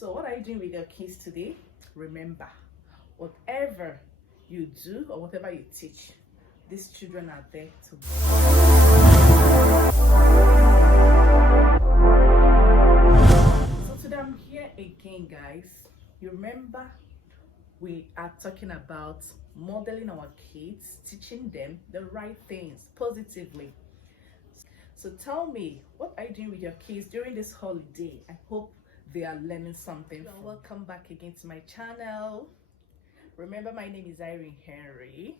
So what are you doing with your kids today? Remember, whatever you do or whatever you teach, these children are there to So today I'm here again, guys. You remember we are talking about modeling our kids, teaching them the right things positively. So tell me, what are you doing with your kids during this holiday? I hope they are learning something. Welcome back again to my channel. Remember, my name is Irene Henry.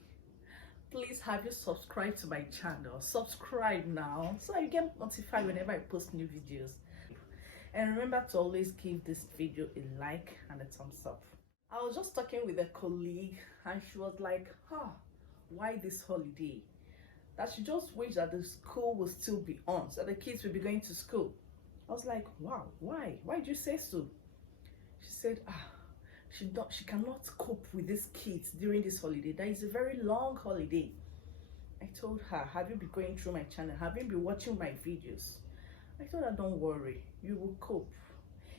Please have you subscribed to my channel. Subscribe now so you get notified whenever I post new videos. And remember to always give this video a like and a thumbs up. I was just talking with a colleague and she was like, why this holiday? That she just wished that the school will still be on, so the kids will be going to school. I was like, wow, why? Why did you say so? She said, she cannot cope with these kids during this holiday. That is a very long holiday. I told her, have you been going through my channel? Have you been watching my videos? I told her, don't worry, you will cope.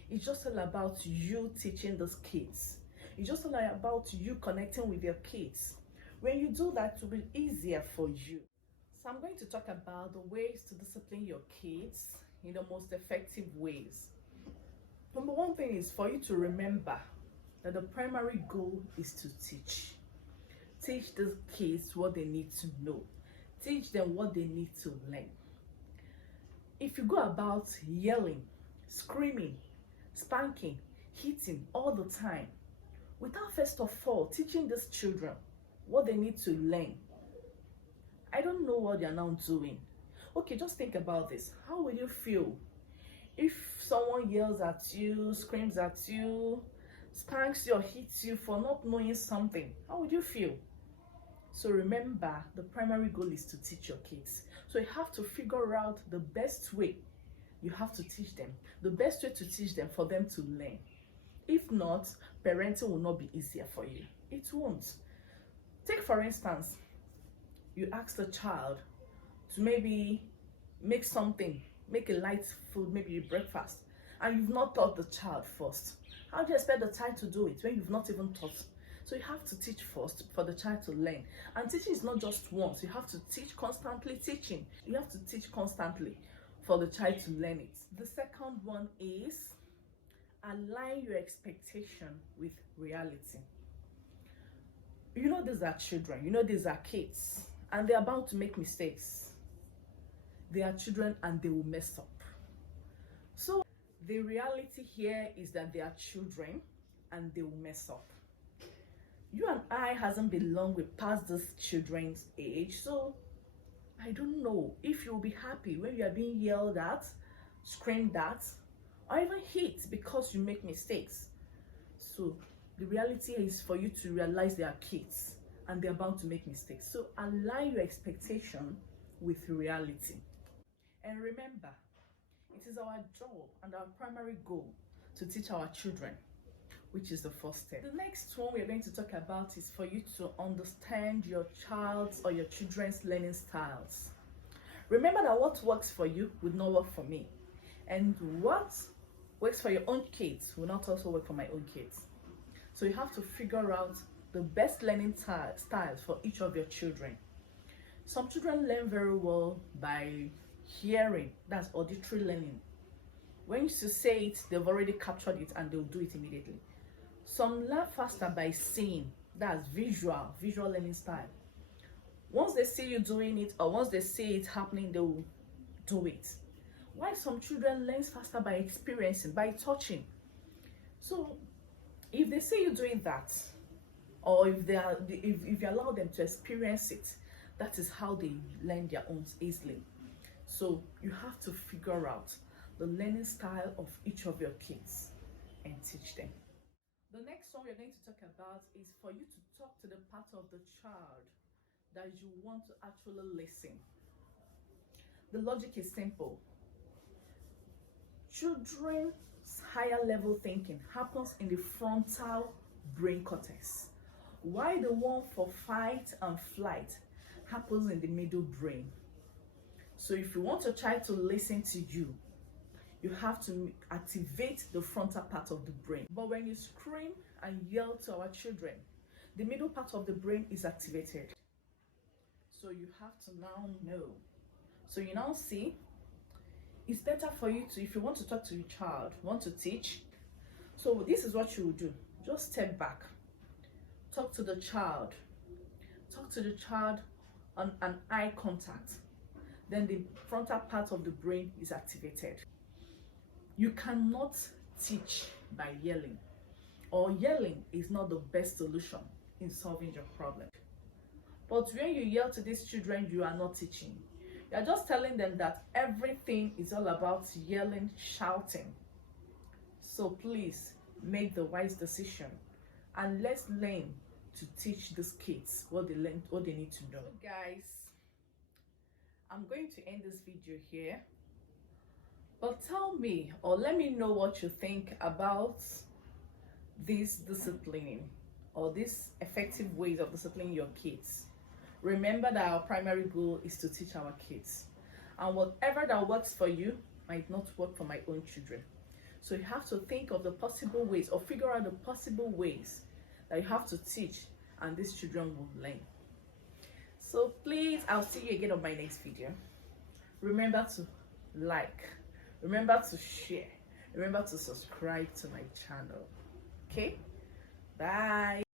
It's just all about you teaching those kids. It's just all about you connecting with your kids. When you do that, it will be easier for you. So I'm going to talk about the ways to discipline your kids in the most effective ways. Number one thing is for you to remember that the primary goal is to teach. Teach the kids what they need to know. Teach them what they need to learn. If you go about yelling, screaming, spanking, hitting all the time, without first of all teaching these children what they need to learn, I don't know what they're now doing. Okay, just think about this. How will you feel if someone yells at you, screams at you, spanks you or hits you for not knowing something? How would you feel? So remember, the primary goal is to teach your kids. So you have to figure out the best way you have to teach them. The best way to teach them for them to learn. If not, parenting will not be easier for you. It won't. Take for instance, you ask the child to maybe make a light food, maybe a breakfast, and you've not taught the child first. How do you expect the child to do it when you've not even taught? So you have to teach first for the child to learn. And teaching is not just once. You have to teach constantly teaching. You have to teach constantly for the child to learn it. The second one is align your expectation with reality. You know these are children. You know these are kids. And they're about to make mistakes. They are children and they will mess up. So the reality here is that they are children and they will mess up. You and I hasn't been long we past this children's age, so I don't know if you'll be happy when you are being yelled at, screamed at, or even hit because you make mistakes. So the reality is for you to realize they are kids and they're bound to make mistakes. So align your expectation with reality. And remember, it is our job and our primary goal to teach our children, which is the first step. The next one we're going to talk about is for you to understand your child's or your children's learning styles. Remember that what works for you would not work for me. And what works for your own kids will not also work for my own kids. So you have to figure out the best learning styles for each of your children. Some children learn very well by hearing, that's auditory learning. When you say it, they've already captured it and they'll do it immediately. Some learn faster by seeing, that's visual learning style. Once they see you doing it or once they see it happening, they'll do it. While some children learn faster by experiencing, by touching. So if they see you doing that, or if you allow them to experience it, that is how they learn their own easily. So you have to figure out the learning style of each of your kids and teach them. The next one we're going to talk about is for you to talk to the part of the child that you want to actually listen. The logic is simple. Children's higher level thinking happens in the frontal brain cortex, while the one for fight and flight happens in the middle brain. So if you want your child to listen to you, you have to activate the frontal part of the brain. But when you scream and yell to our children, the middle part of the brain is activated. So you have to now know. So you now see, it's better for you to, if you want to talk to your child, want to teach, so this is what you will do. Just step back, talk to the child on an eye contact. Then the frontal part of the brain is activated. You cannot teach by yelling, or yelling is not the best solution in solving your problem. But when you yell to these children, you are not teaching. You are just telling them that everything is all about yelling, shouting. So please make the wise decision and let's learn to teach these kids what they need to know. So guys, I'm going to end this video here. But tell me, or let me know what you think about this disciplining or these effective ways of disciplining your kids. Remember that our primary goal is to teach our kids. And whatever that works for you might not work for my own children. So you have to think of the possible ways, or figure out the possible ways that you have to teach, and these children will learn. So please, I'll see you again on my next video. Remember to like, remember to share, remember to subscribe to my channel. Okay, bye.